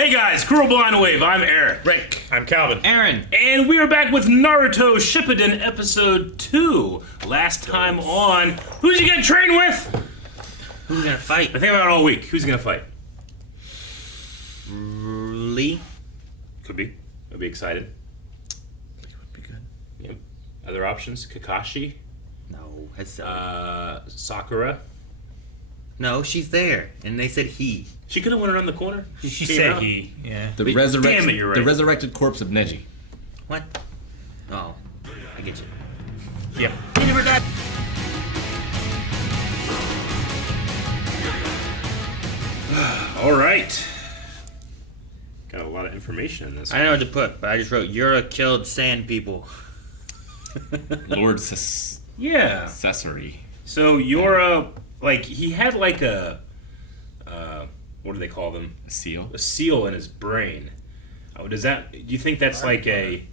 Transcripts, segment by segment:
Hey guys, Cruel Blind Wave, I'm Eric. Rick. I'm Calvin. Aaron. And we are back with Naruto Shippuden Episode 2. Last time on, who's you gonna train with? Who's gonna fight? I think about it all week. Who's gonna fight? Lee. Could be. I'd be excited. Would be good. Yep. Other options? Kakashi? No, that's Sakura? no, she's there, and they said he. She could have went around the corner. She came said out. he. Yeah. The Damn resurrected, it, you're right. the resurrected corpse of Neji. What? Oh, I get you. Yep. He never died. All right. Got a lot of information in this. I don't know what to put, but I just wrote Yura killed sand people. Lord Yeah. Accessory. So Yora, like, he had like a, what do they call them? A seal. A seal in his brain. Oh, do you think that's like a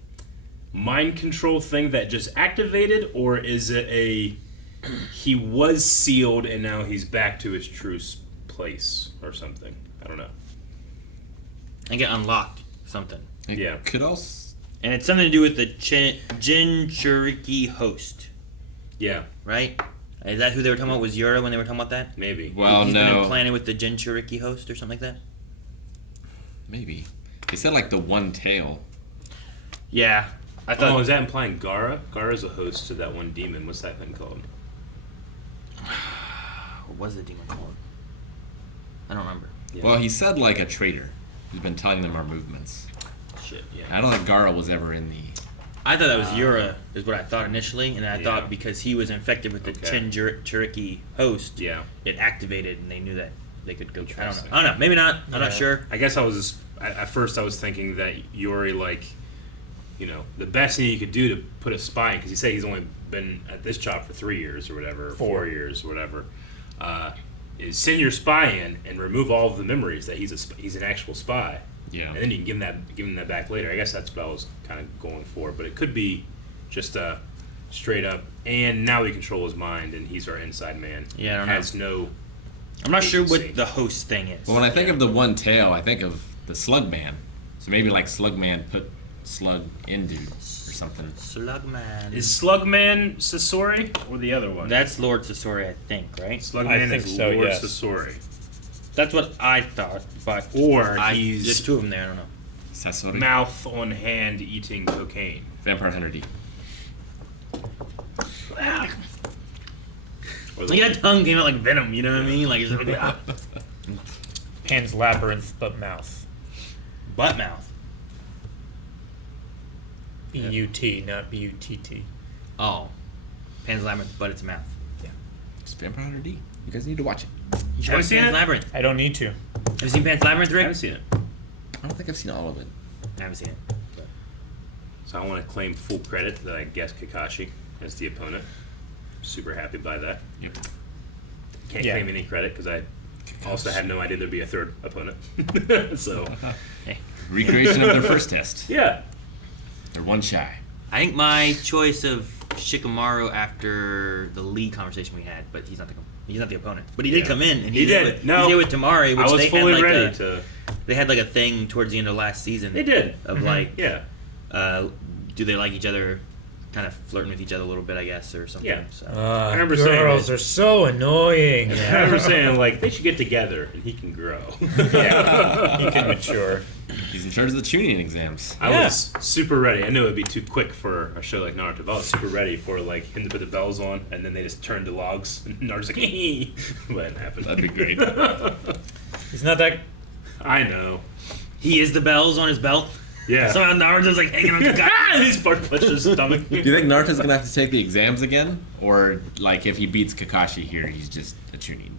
mind control thing that just activated, or is it he was sealed and now he's back to his true place or something? I don't know. And get unlocked something. It Yeah. could also. And it's something to do with the Jinchuriki host, Yeah, right? Is that who they were talking about? Was Yura when they were talking about that? maybe. Well, He's been no. implanted with the Jinchuriki host or something like that? Maybe. They said like the one tail. Yeah. I thought. Oh, is that implying Gaara? Gaara's a host to that one demon. What's that thing called? What was the demon called? I don't remember. Yeah. Well, he said like a traitor who's been telling them our movements. Shit, yeah. I don't think Gaara was ever in the. I thought that was Yura, is what I thought initially, and I Yeah. thought because he was infected with the Okay. Jinchuriki host, Yeah. it activated, and they knew that they could go. I don't know. Interesting. I don't know. Maybe not. I'm not Yeah. sure. I guess at first I was thinking that Yuri, like, you know, the best thing you could do to put a spy in, because he said he's only been at this job for 3 years or whatever, or 4 years or whatever, is send your spy in and remove all of the memories that he's an actual spy. Yeah. And then you can give him that back later. I guess that's what I was kind of going for, but it could be just straight up. And now we control his mind, and he's our inside man. Yeah, I don't know. Has no. I'm not sure agency. what the host thing is. Well, when I think Yeah. of the one tail, I think of the Slug Man. So maybe like Slug Man put Slug in dude or something. Slugman. Is Slugman Sasori or the other one? That's Lord Sasori, I think, right? Slugman think is so, Lord yes. Sasori. That's what I thought, but Or there's he's two of them there. I don't know. Sasori. mouth on hand eating cocaine. Vampire Hunter D. Or the Like that tongue came out like venom. You know what I mean? Like it's like Pan's Labyrinth, but mouth. butt mouth. B-U-T, not B-U-T-T. Oh, Pan's Labyrinth, but it's mouth. It's Vampire Hunter D. You guys need to watch it. You should Haven't watch seen Pan's it? Labyrinth. I don't need to. Have you seen Pan's Labyrinth, I Rick? haven't seen it, I don't think I've seen all of it. I haven't seen it. so I want to claim full credit that I guessed Kakashi as the opponent. Super happy by that. Yep. Can't Yeah. claim any credit because I also had no idea there'd be a third opponent. So Hey, Recreation of their first test. yeah, They're one shy. I think my choice of Shikamaru after the Lee conversation we had, but he's not the opponent. But he did Yeah. come in, and He did. did. With, No. he did with Tamari, which I was they fully had like ready a, to. They had like a thing towards the end of last season. They did. Of like, Yeah. do they like each other? Kind of flirting with each other a little bit, I guess, or something. Yeah. So. remember saying girls it. are so annoying. I remember saying like they should get together and he can grow. Yeah, he can mature. He's in charge of the tuning exams. I Yeah. was super ready. I knew it'd be too quick for a show like Naruto, but I was super ready for like him to put the bells on, and then they just turned to logs, and Naruto's like, "Hee." But it didn't happen. That'd be great. He's not that. I know. He is the bells on his belt. Yeah. Somehow Naruto's like hanging on the guy. Ah, he's spark punches his stomach. Do you think Naruto's gonna have to take the exams again, or like if he beats Kakashi here, he's just a tuning,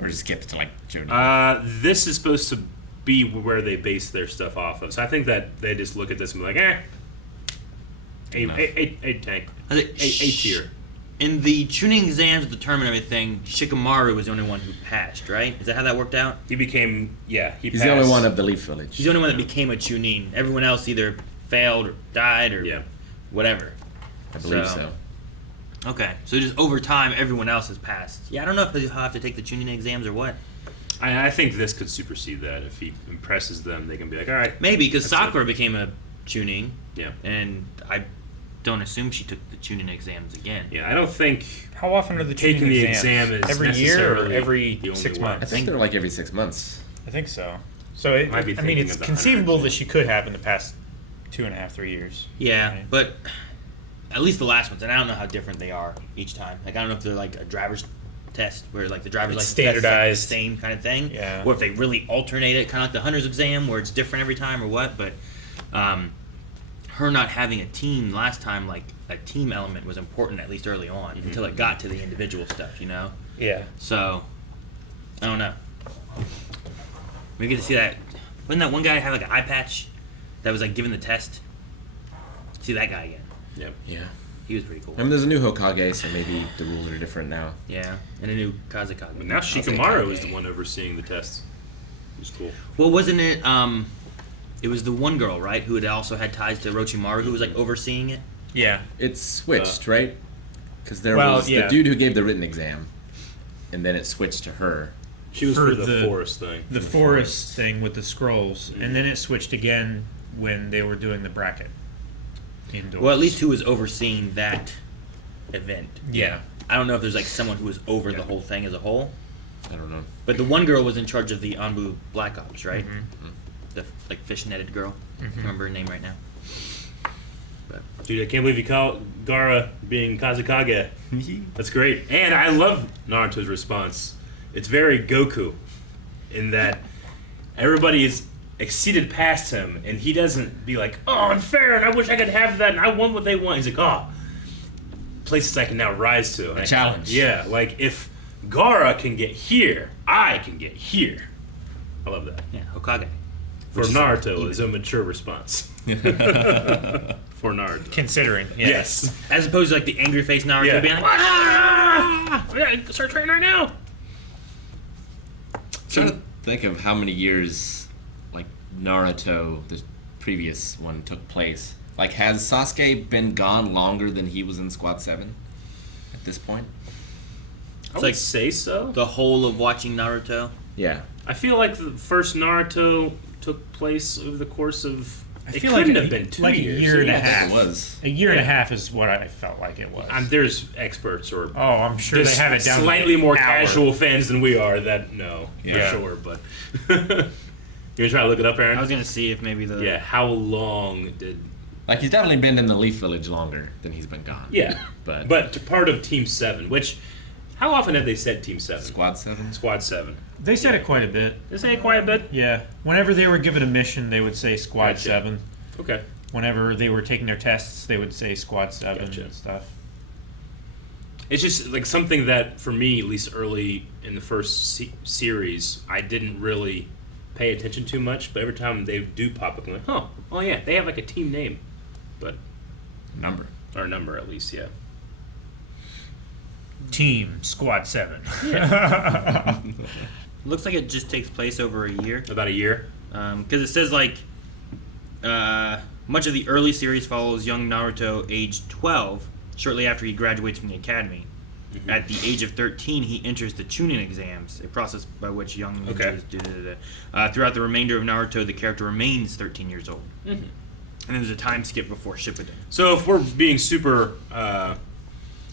or just skips to like Jonin? This is supposed to be where they base their stuff off of, so I think that they just look at this and be like, A tank, I was like, A tier. In the tuning exams with the tournament and everything, Shikamaru was the only one who passed, right? Is that how that worked out? He became He's passed. the only one of the Leaf Village. He's the only one that became a tuning. Everyone else either failed or died or Yeah. whatever. I believe so. Okay, so just over time, everyone else has passed. Yeah, I don't know if he'll have to take the tuning exams or what. I think this could supersede that. If he impresses them, they can be like, all right. Maybe, because That's Sakura became a Chunin, Yeah. and I don't assume she took the Chunin exams again. Yeah, I don't think How often are the taking Chunin the exams? exam is every year or necessarily every the only 6 one. I months? think they're like every 6 months. I think so. So it, Might be I mean, thinking it's of the conceivable 100. that she could have in the past 2.5, 3 years. Yeah, Right. but at least the last ones, and I don't know how different they are each time. Like, I don't know if they're like a driver's test, where like the driver's It's license test is, like, standardized. the same kind of thing. Yeah. Or if they really alternate it, kind of like the hunter's exam, where it's different every time, or what. But her not having a team last time, like a team element was important at least early on until it got to the individual stuff, you know. Yeah. So I don't know. We get to see that. Wasn't that one guy have like an eye patch that was like giving the test? See that guy again. Yep. Yeah. He was pretty cool. I mean, there's a new Hokage, so maybe the rules are different now. Yeah, and a new Kazakage. But now Shikamaru is the one overseeing the tests. Which is cool. Well, wasn't it? It was the one girl, right, who had also had ties to Orochimaru, who was like overseeing it. Yeah. It's switched, right? Because there Well, was yeah. the dude who gave the written exam, and then it switched to her. She was For for the the- forest thing. The forest thing with the scrolls, and then it switched again when they were doing the bracket indoors. Well, at least who was overseeing that event. Yeah. I don't know if there's like someone who was over the whole thing as a whole, I don't know. but the one girl was in charge of the Anbu Black Ops, right? Mm-hmm. The like fish-netted girl. I can't remember her name right now. But Dude, I can't believe you call Gaara being Kazakage. That's great. And I love Naruto's response. It's very Goku in that everybody is exceeded past him, and he doesn't be like, oh, unfair, and I wish I could have that, and I want what they want. He's like, oh, places I can now rise to. A challenge. Yeah, like if Gaara can get here, I can get here. I love that. yeah, Hokage. For Which is Naruto, even. is a mature response. For Naruto. Considering. Yeah. Yes. As opposed to like the angry face Naruto Yeah. being like, ah! I gotta start training right now. Trying to think of how many years, like Naruto, the previous one, took place. Like, has Sasuke been gone longer than he was in Squad 7 at this point? I would like say so. The whole of watching Naruto. Yeah. I feel like the first Naruto took place over the course of. I It feel couldn't like have been 2 like a years. year and a Yeah. half. It was. A year and a Yeah. half is what I felt like it was. There's experts or oh, I'm sure they just have it down to slightly an more hour. casual fans than we are that know Yeah. for sure. But you're gonna try to look it up, Aaron. I was gonna see if maybe the Yeah, how long did? Like, he's definitely been in the Leaf Village longer than he's been gone. Yeah, But to part of Team 7, which how often have they said Team 7? Squad 7? Squad 7. They said it quite a bit. They say it quite a bit. Yeah. Whenever they were given a mission, they would say Squad Gotcha. 7. Okay. Whenever they were taking their tests, they would say Squad 7 Gotcha. and stuff. It's just like something that, for me, at least early in the first series, I didn't really pay attention to much. But every time they do pop up, I'm like, oh yeah, they have like a team name, but Number. or a number at least, yeah. Team Squad 7. looks like it just takes place over a year. About a year. Because it says like much of the early series follows young Naruto, age 12, shortly after he graduates from the academy. Mm-hmm. At the age of 13, he enters the Chunin exams, a process by which young ninjas Okay. Throughout the remainder of Naruto, the character remains 13 years old. Mhm. And then there's a time skip before Shippuden. So if we're being super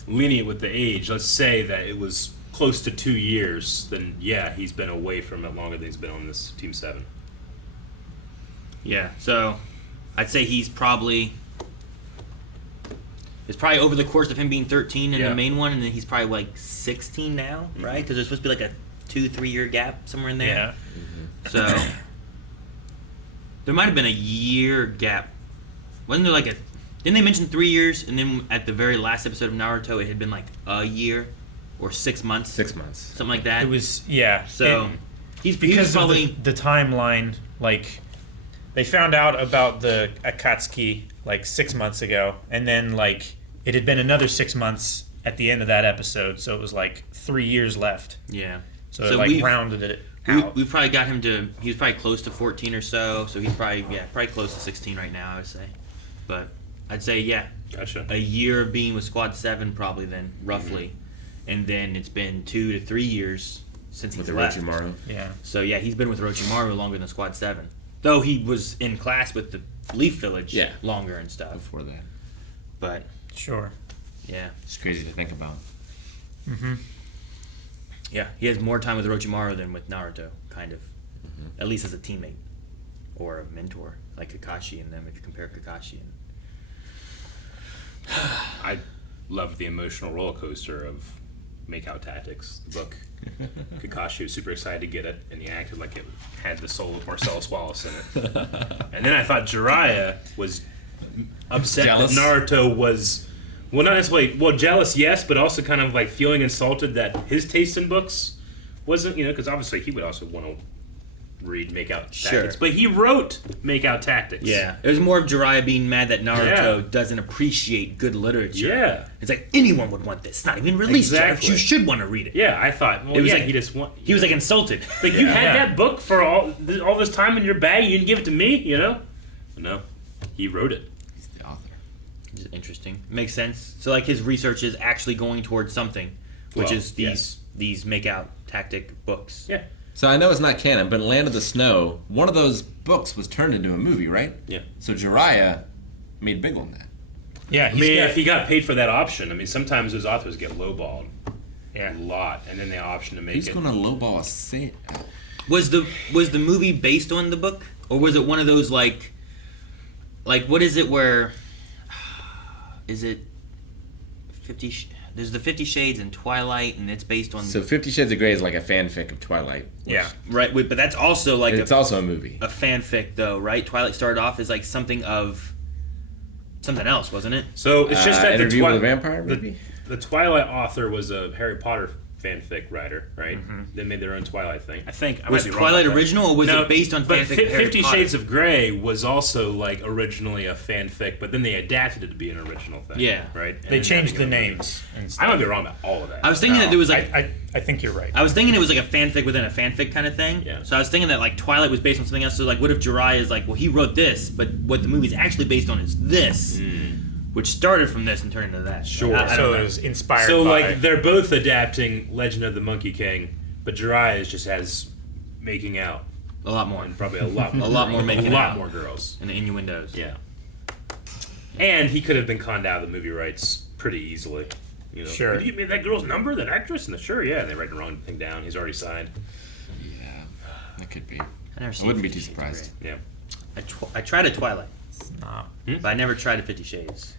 lenient with the age, let's say that it was close to 2 years, then yeah, he's been away from it longer than he's been on this Team 7. Yeah, so I'd say he's probably... It's probably over the course of him being 13 in Yeah. the main one, and then he's probably like 16 now, right? Because there's supposed to be like a 2-3 year gap somewhere in there. yeah. So there might have been a year gap. Wasn't there like a? Didn't they mention 3 years? And then at the very last episode of Naruto, it had been like a year or 6 months, 6 months. something like that. It was, yeah. so. It- He's because probably of the timeline, like, they found out about the Akatsuki, like, 6 months ago, and then, like, it had been another 6 months at the end of that episode, so it was, like, 3 years left. yeah. So it, like, rounded it out. We probably got him to. He was probably close to 14 or so. So he's probably probably close to 16 right now. I would say, but I'd say Gotcha. a year of being with Squad 7 probably then roughly, and then it's been 2 to 3 years since With he's the left. Orochimaru. Yeah. So yeah, he's been with Orochimaru longer than Squad 7. Though he was in class with the Leaf Village longer and stuff. Before that. But Sure. yeah. It's crazy to think about. Yeah, he has more time with Orochimaru than with Naruto, kind of. At least as a teammate. Or a mentor. Like Kakashi and them, if you compare Kakashi and... I loved the emotional roller coaster of Make-Out Tactics, the book. Kakashi was super excited to get it, and he acted like it had the soul of Marcellus Wallace in it. And then I thought Jiraiya was upset Jealous? that Naruto was, well, not necessarily, well, jealous, yes, but also kind of like feeling insulted that his taste in books wasn't, because obviously he would also want to read Make-Out Tactics. But he wrote Make-Out Tactics. Yeah, it was more of Jiraiya being mad that Naruto Yeah. doesn't appreciate good literature. Yeah. It's like, anyone would want this. It's not even released yet. Exactly. You should want to read it. Yeah, I thought, well, It was yeah, like- he just want... He was like insulted. Like, you had Yeah. that book for all this time in your bag, you didn't give it to me, No, he wrote it. He's the author. Which is interesting. Makes sense. So like his research is actually going towards something, which Well, is these make-out tactic books. Yeah. So I know it's not canon, but in Land of the Snow, one of those books was turned into a movie, right? Yeah. So Jiraiya made big on that. Yeah. I mean, if he got paid for that option, sometimes those authors get lowballed yeah. a lot, and then they option to make Who's it. going to lowball a saint? Was the movie based on the book, or was it one of those like what is it where is it 50? There's the 50 Shades and Twilight, and it's based on So 50 Shades of Grey is like a fanfic of Twilight. Yeah. right. But that's also like It's also a movie. a fanfic though, right? Twilight started off as like something of something else, wasn't it? So it's just that Interview with a Vampire, maybe? the Twilight author was a Harry Potter fanfic writer, right? They made their own Twilight thing. I think. I might Was be wrong Twilight about that. original, or was No, it based on but fanfic? of Harry 50 Potter? Shades of Grey was also like originally a fanfic, but then they adapted it to be an original thing. Yeah. Right. And They then changed had to the get a movie. names and I stuff. might be wrong about all of that. I was thinking that there was like I think you're right. I was thinking it was like a fanfic within a fanfic kind of thing. Yeah. So I was thinking that like Twilight was based on something else. So like, what if Jiraiya is like, well, he wrote this, but what the movie's actually based on is this, which started from this and turned into that. Sure. Like, I So don't it know. was inspired So by... like they're both adapting Legend of the Monkey King, but Jiraiya just has making out a lot more and probably a lot more, A lot more making a lot out. more girls. and the innuendos. Yeah. And he could have been conned out of the movie rights pretty easily. Sure. You made that girl's number, that actress, and sure, yeah. And they write the wrong thing down. He's already signed. Yeah, that could be. I never I seen wouldn't be 50 too Shades surprised. of Grey. Yeah. I tried a Twilight, Nah. but I never tried a 50 Shades.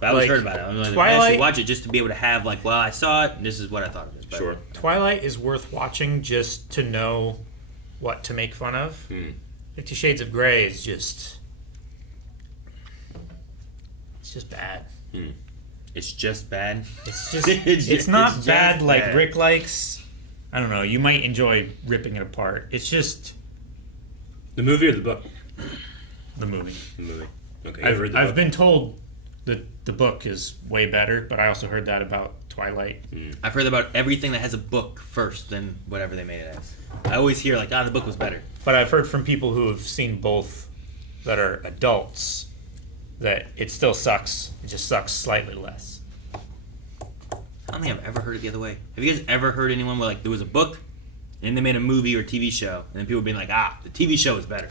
But I always Like, heard about it. I was like, I Twilight- should watch it just to be able to have like, well, I saw it, and this is what I thought of it. But Sure. Twilight is worth watching just to know what to make fun of. 50 Shades of Grey is just... It's just bad. it's just bad. It's just... It's it's not just bad like bad. Rick likes. I don't know. You might enjoy ripping it apart. It's just The movie or the book? the movie. The movie. Okay. you ever read the I've book? been told that the book is way better, but I also heard that about Twilight. I've heard about everything that has a book first than whatever they made it as. I always hear like, the book was better. But I've heard from people who have seen both that are adults that it still sucks. It just sucks slightly less. I don't think I've ever heard it the other way. Have you guys ever heard anyone where like there was a book, and then they made a movie or TV show, and then people being like, the TV show is better,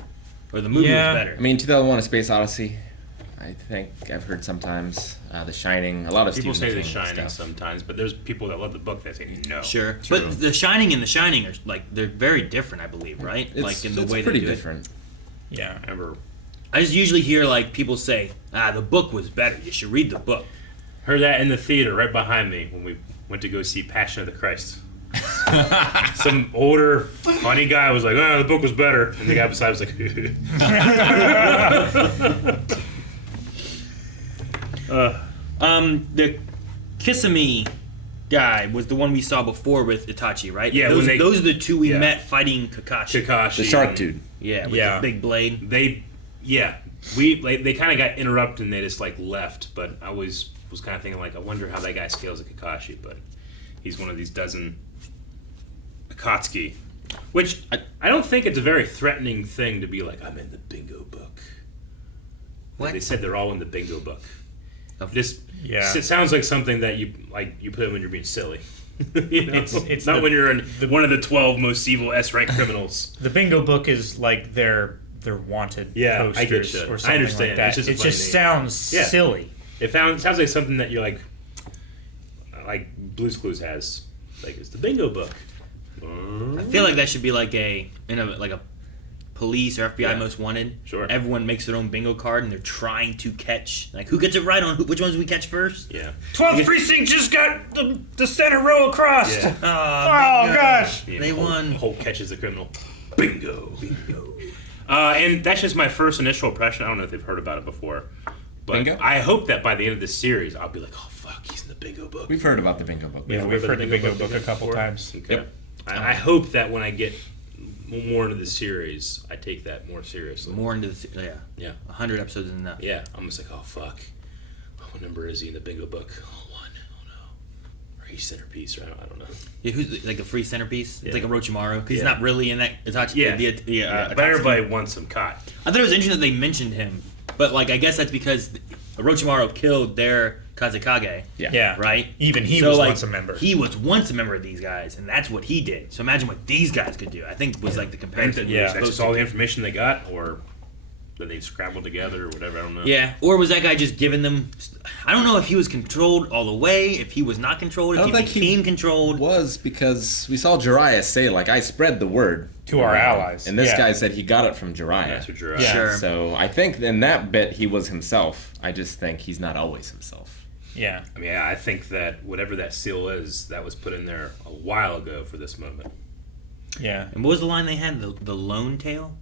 or the movie Yeah. was better. I mean, 2001: A Space Odyssey. I think I've heard sometimes The Shining. A lot of People Stephen say The King Shining stuff. sometimes, but there's people that love the book that say no. Sure, True. but The Shining and The Shining are like they're very different, I believe, right? Like in the way pretty they do different. Yeah. I remember it. I just usually hear like people say, the book was better. You should read the book. heard that in the theater right behind me when we went to go see Passion of the Christ. Some older, funny guy was like, the book was better. And the guy beside was like, The Kissimmee guy was the one we saw before with Itachi, right? Yeah, those, when they- those are the two we yeah. met fighting Kakashi. Kakashi. The shark dude. Yeah, with Yeah. the big blade. They kind of got interrupted and they just like left. But I was kind of thinking like, I wonder how that guy scales a Kakashi. But he's one of these dozen Akatsuki, which I don't think it's a very threatening thing to be like, I'm in the bingo book. What? They said they're all in the bingo book. Of- Just Yeah. it sounds like something that you put in when you're being silly. You know? It's not the- when you're in one of the 12 most evil S-rank criminals. The bingo book is like their wanted Yeah, I posters get you. or something I understand. like that. It's just a it funny just name. sounds Yeah. silly. Sounds like something that you're like Blue's Clues has. Like, it's the bingo book. I feel like that should be like a police or FBI Yeah. most wanted. Sure. Everyone makes their own bingo card and they're trying to catch like who gets it right on which ones we catch first. Yeah. 12th precinct just got the center row across. Yeah. Oh bingo. gosh. Yeah, They won. Holt catches the criminal. Bingo. Bingo. And that's just my first initial impression. I don't know if they've heard about it before. But Bingo? I hope that by the end of this series, I'll be like, oh, fuck, he's in the bingo book. We've heard about the bingo book. Yeah, We've we've heard heard the the bingo bingo book book a couple before. times. Okay. Yep. I hope that when I get more into the series, I take that more seriously. More into the Yeah. 100 episodes is enough. Yeah. I'm just like, oh, fuck. What number is he in the bingo book? Oh, 1. Oh, no. Or he's Centerpiece, right? I don't know. Yeah, who's like a free centerpiece? It's Yeah. like a Orochimaru because he's Yeah. not really in that. It's actually Yeah. But Akatsuki. everybody wants him caught. I thought it was interesting that they mentioned him, but like I guess that's because Orochimaru killed their Kazekage. Yeah. Right? Even he So, was like, once a member. He was once a member of these guys, and that's what he did. So imagine what these guys could do. I think was like the comparison. Yeah. That's just all the information they got, or that they scrambled together, or whatever. I don't know. Yeah, or was that guy just giving them? I don't know if he was controlled all the way, if he was not controlled, if I he don't think he became controlled. Was because we saw Jiraiya say, like, I spread the word To our allies, And this yeah. guy said he got it from Jiraiya. That's what you're Yeah. Sure. So I think in that bit he was himself. I just think he's not always himself. Yeah. I mean, I think that whatever that seal is, that was put in there a while ago for this moment. Yeah. And what was the line they had? The lone tail?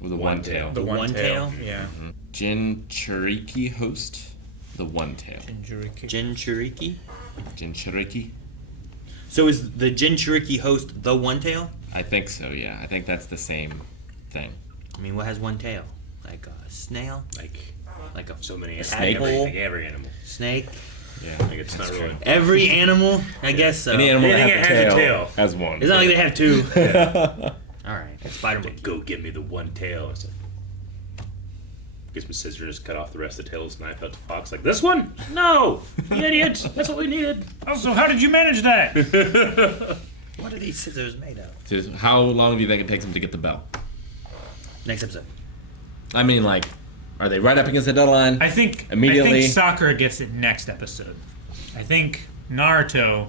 With a One one tail. The one tail? Yeah. Jinchuriki host. The one tail. Jinchuriki? Jinchuriki? So is the Jinchuriki host the one tail? I think so, yeah. I think that's the same thing. I mean, what has one tail? Like a snail? Like a So many animals. snake? Every animal. Snake? Yeah. Like it's not really. Every animal? I guess so. Any animal Anything that that has has a a tail, tail. has one. It's not like they have two. Alright, Spider-Man. Go get me the one tail. It's like, gets my sister just cut off the rest of the tails, knife out the fox. Like, this one? No! You idiot! That's what we needed. Oh, so how did you manage that? What are these scissors made of? So how long do you think it takes him to get the bell? Next episode. I mean, like, are they right up against the deadline? I think Immediately. Sakura gets it next episode. I think Naruto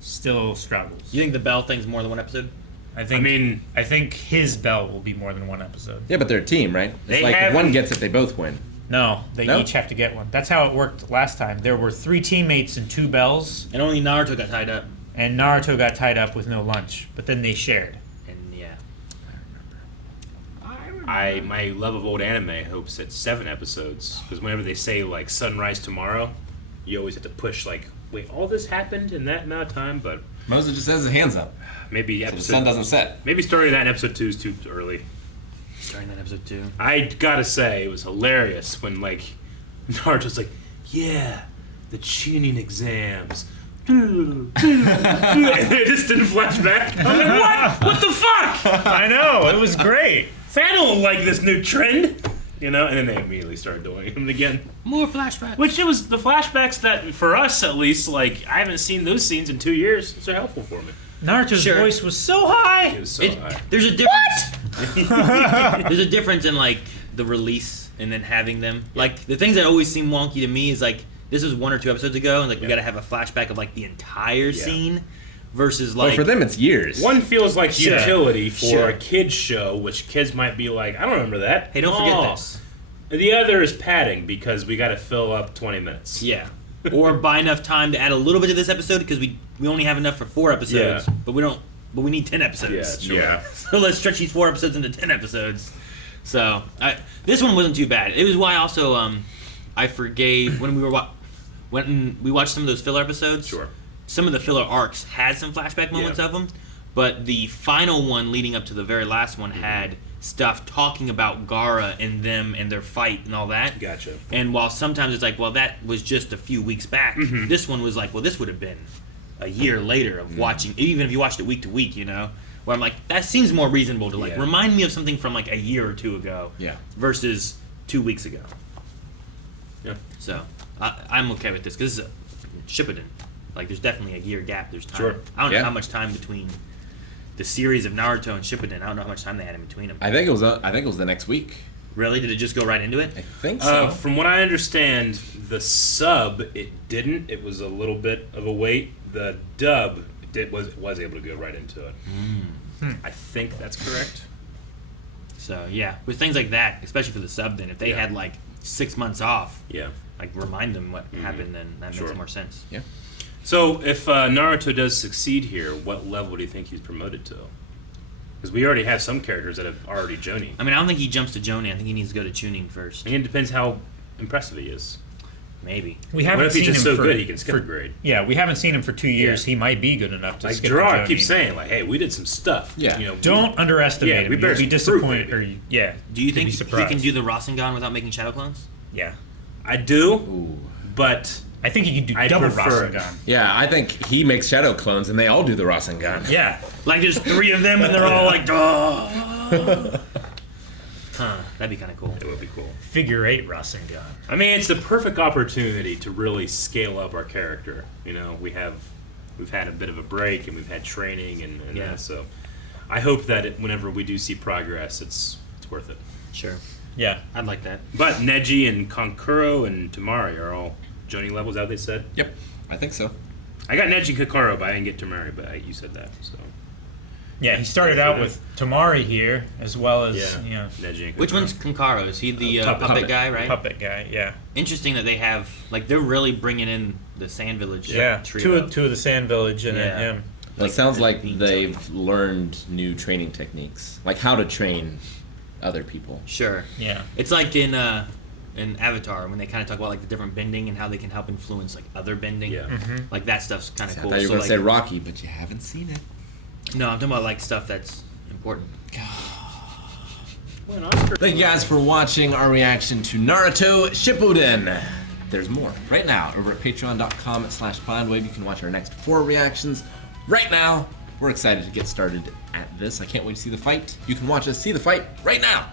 still struggles. You think the bell thing's more than one episode? I think. I mean- I think his bell will be more than one episode. Yeah, but they're a team, right? It's They like if haven't- one gets it, they both win. No, they No? each have to get one. That's how it worked last time. There were 3 teammates and 2 bells, And only Naruto got tied up. and Naruto got tied up with no lunch. But then they shared. And yeah. My love of old anime hopes it's 7 episodes. Because whenever they say, like, sunrise tomorrow, you always have to push, like, wait, all this happened in that amount of time? But Moses just has his hands up. maybe So episode. the sun doesn't set. Maybe starting that in episode 2 is too early. Starting that episode 2. I gotta say, it was hilarious when, like, Naruto's like, yeah, the tuning exams. And it just didn't flash back. I'm like, what? What the fuck? I know, it was great. I don't like this new trend. You know, and then they immediately started doing it again. More flashbacks. Which it was the flashbacks that, for us at least, like, I haven't seen those scenes in 2 years. So helpful for me. Naruto's Sure. voice was so high. It was so high. There's a difference. There's a difference in like the release and then having them. Like the things that always seem wonky to me is like this was 1 or 2 episodes ago, and like we got to have a flashback of like the entire scene versus like. Well, for them, it's years. One feels like Sure. utility for Sure. a kid's show, which kids might be like, I don't remember that. Hey, don't forget Oh. this. And the other is padding because we got to fill up 20 minutes. Yeah. Or buy enough time to add a little bit to this episode because we only have enough for 4 episodes, Yeah. but we don't. But we need 10 episodes. Yeah, sure. So let's stretch these 4 episodes into 10 episodes. So this one wasn't too bad. It was why also I forgave when we watched some of those filler episodes. Sure. Some of the filler arcs had some flashback moments Yeah. of them, but the final one leading up to the very last one had stuff talking about Gaara and them and their fight and all that. Gotcha. And while sometimes it's like, well, that was just a few weeks back, this one was like, well, this would have been a year later of watching, even if you watched it week to week, you know? Where I'm like, that seems more reasonable to like Yeah. remind me of something from like a year or 2 ago Yeah. versus 2 weeks ago. Yeah. So I'm okay with this because this is a Shippuden. Like, there's definitely a year gap. There's time. Sure. I don't know Yeah. how much time between the series of Naruto and Shippuden. I don't know how much time they had in between them. I think it was the next week. Really? Did it just go right into it? I think so. From what I understand, the sub it didn't. It was a little bit of a wait. The dub was able to go right into it. I think that's correct. So, yeah. With things like that, especially for the sub, then, if they Yeah. had, like, 6 months off, Yeah. like, remind them what happened, then that Sure. makes more sense. Yeah. So if Naruto does succeed here, what level do you think he's promoted to? Because we already have some characters that have already Jonin. I mean, I don't think he jumps to Jonin. I think he needs to go to tuning first. I mean, it depends how impressive he is. Maybe. We What haven't if he's seen just him so for, good he can skip for- a grade? Yeah, we haven't seen him for 2 years. Yeah. He might be good enough to Like skip Gerard the keeps Jonin. saying, like, "Hey, we did some stuff." Yeah. You know, Don't underestimate Yeah, him. we better You'll be prove disappointed. it. Or yeah. Do you you'll think be he surprised. can do the Rasengan without making shadow clones? Yeah, I do, Ooh. but I think he can do I double prefer it. Rasengan. Yeah, I think he makes shadow clones, and they all do the Rasengan. Yeah, Like, there's 3 of them, and they're all like, oh. Huh, that'd be kind of cool. it would be cool. figure 8 Rasengan. I mean, it's the perfect opportunity to really scale up our character. You know, we've had a bit of a break, and we've had training, and Yeah. that, so I hope that whenever we do see progress, it's worth it. Sure. Yeah, I'd like that. But Neji and Kankuro and Tamari are all Jonin levels, out they said. Yep, I think so. I got Neji and Kankuro, but I didn't get Tamari, but you said that, so. yeah. He started out with Tamari here, as well as Yeah. you know, Neji and Kankuro. Which one's Kankaro? Is he the Puppet. puppet guy, right? puppet guy. Yeah, Interesting that they have, like, they're really bringing in the Sand Village yeah. trio. Two of the Sand Village and Yeah. then him. Well, it sounds like being they've learned new training techniques, like how to train other people. Sure. Yeah, It's like in Avatar, when they kind of talk about, like, the different bending and how they can help influence, like, other bending. Yeah. Like, that stuff's kind of I cool. thought you were So, going to say like, Rocky, but you haven't seen it. no, I'm talking about, like, stuff that's important. Win Oscar. Thank you guys for watching our reaction to Naruto Shippuden. There's more right now over at patreon.com/blindwave. You can watch our next 4 reactions right now. We're excited to get started at this. I can't wait to see the fight. You can watch us see the fight right now.